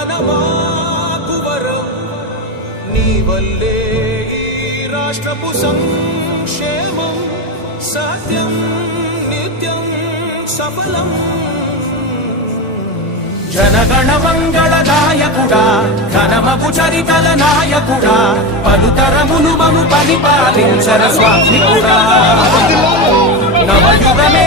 జీవన మాకువరం నీ వల్లే ఈ రాష్ట్రపు సంక్షేమం సత్యం నిత్యం సఫలం. జనగణ మంగళదాయకుడా ఘనమపు చరితల నాయకుడా పలుతరములు మము పరిపాలించర స్వామి నవయుగమే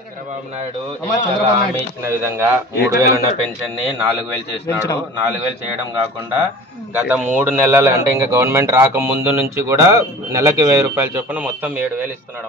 చంద్రబాబు నాయుడు హామీ ఇచ్చిన విధంగా మూడు వేలు ఉన్న పెన్షన్ని నాలుగు వేలు చేసినాడు. నాలుగు వేలు చేయడం కాకుండా గత మూడు నెలలు అంటే ఇంకా గవర్నమెంట్ రాక ముందు నుంచి కూడా నెలకి వెయ్యి రూపాయల చొప్పున మొత్తం ఏడు వేలు ఇస్తున్నాడు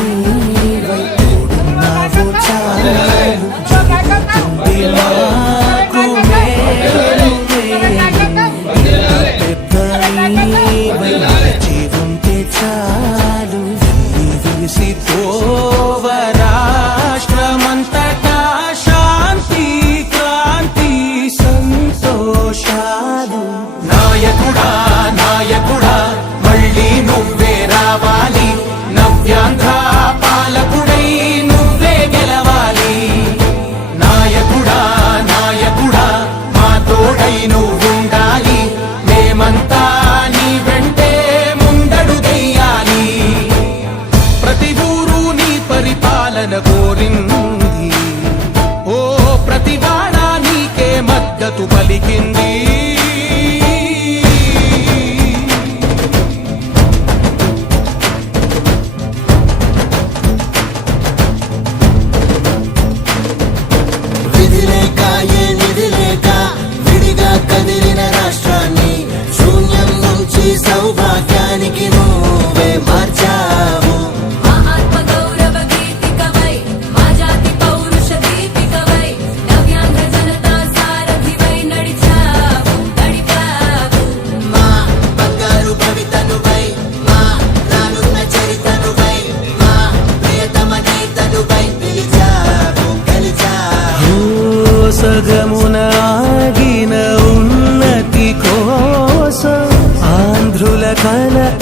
பல